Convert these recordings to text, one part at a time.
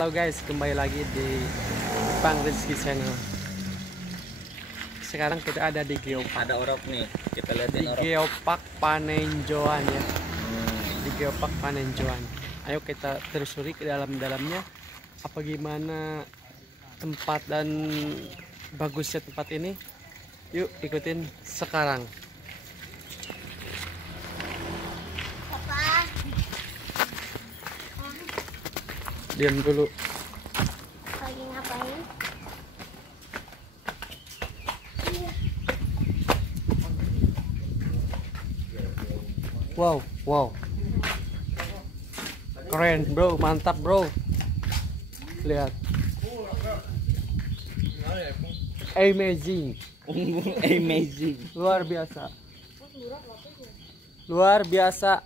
Halo guys, kembali lagi di Bang Rizky Channel. Sekarang kita ada di Geopark. Ada orok nih, kita liatin Di orok. Geopark Panenjoan ya. Di Geopark Panenjoan. Ayo kita telusuri ke dalamnya. Apa gimana tempat dan bagusnya tempat ini? Yuk ikutin sekarang. Diam dulu. Lagi ngapain? Wow. Keren bro, mantap bro. Lihat. Amazing. Amazing. Luar biasa. Luar biasa.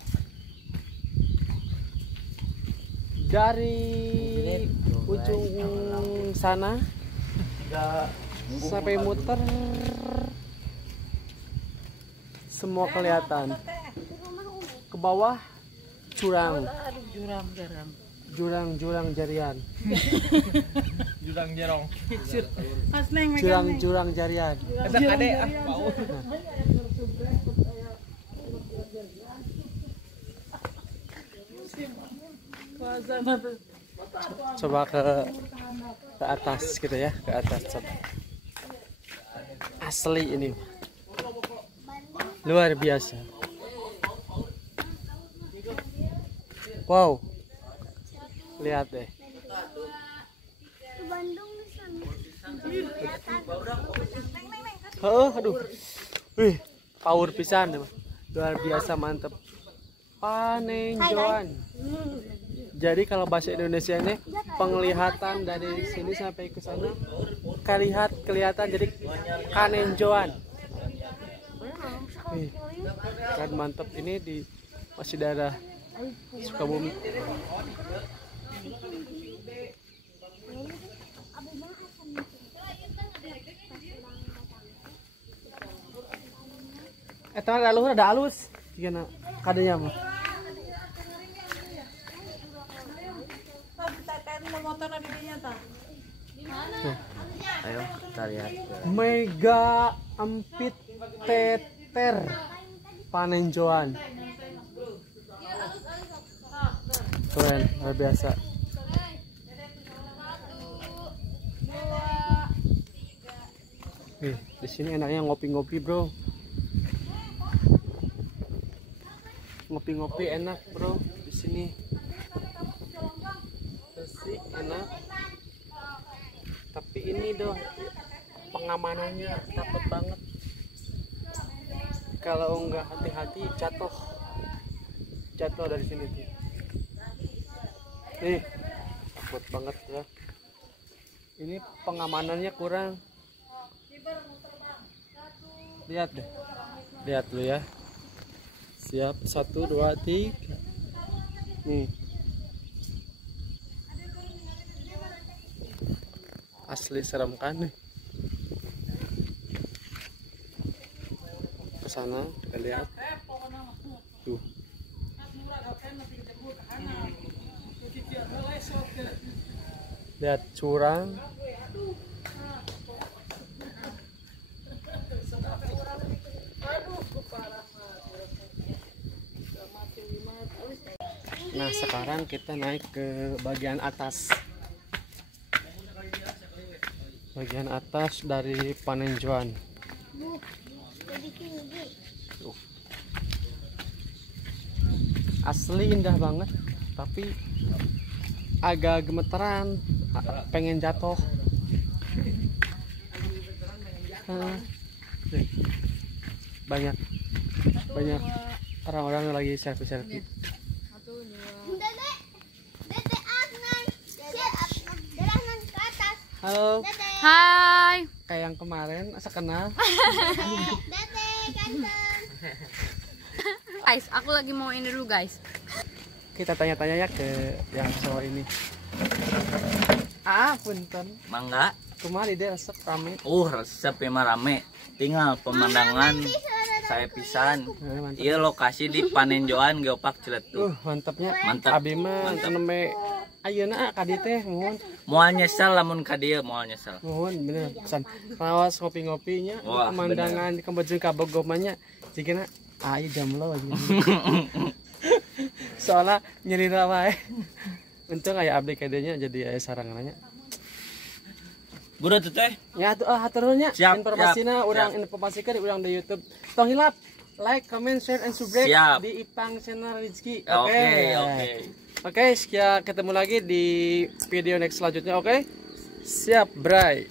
Dari ujung sana sampai muter semua kelihatan. Ke bawah jurang jarian. Jurang jarian. Coba ke atas gitu ya, ke atas coba. Asli ini luar biasa. Wow, lihat deh. Aduh, wih, power pisan, luar biasa, mantep. Panenjoan. Jadi kalau bahasa Indonesia ini penglihatan dari sini sampai ke sana kelihatan jadi Panenjoan. Kan mantep, ini di masih daerah Sukabumi. Lalu ada halus gimana kadenya mah. Ayo kita lihat. Mega Amphitheater Panenjoan. Keren, luar biasa. Di sini enaknya ngopi-ngopi, bro. Ngopi-ngopi enak, bro. Di sini bersih, enak. Tapi ini doh pengamanannya takut banget. Kalau nggak hati-hati jatuh dari sini tuh. Takut banget ya. Ini pengamanannya kurang. Lihat deh, lihat lu ya. Siap, 1, 2, 3. Nih. Asli serem kan nih. Ke sana kita lihat. Tuh. Lihat curang. Nah, sekarang kita naik ke bagian atas. Bagian atas dari Panenjoan. Asli indah banget, tapi agak gemeteran, pengen jatuh. Banyak orang-orang lagi selfie. Halo. Hai. Kayak yang kemarin, asa kenal. Guys, aku lagi mau ini dulu guys. Kita tanya-tanya ya ke yang cowok ini. Punten. Mangga. Kemarin dia resep rame. Resep emang rame. Tinggal pemandangan saya pisan. Iya lokasi di Panenjoan Geopark Ciletuh. Mantapnya. Mantap. Abi mah Mantap. nembe ayeuna kadi teh mohon. Moal nyesel lamun ka dieu moal nyesel. Mohon bener pesan. Rawas ngopi-ngopinya, Wah, pemandangan kembejeng kabogoh mah nya jigana aya jamlo aja. Soalnya nyeri wae. Untung aya abdi kadenya jadi aya sarangannya. Buru tuh teh. Ya tuh haturnya Siap, informasinya siap, urang siap. informasikan di urang di YouTube. Tong hilap like, comment, share and subscribe Siap. di Ipang channel Rizky. Oke. Oke, sekian ketemu lagi di video next selanjutnya. Oke. Siap, Bray.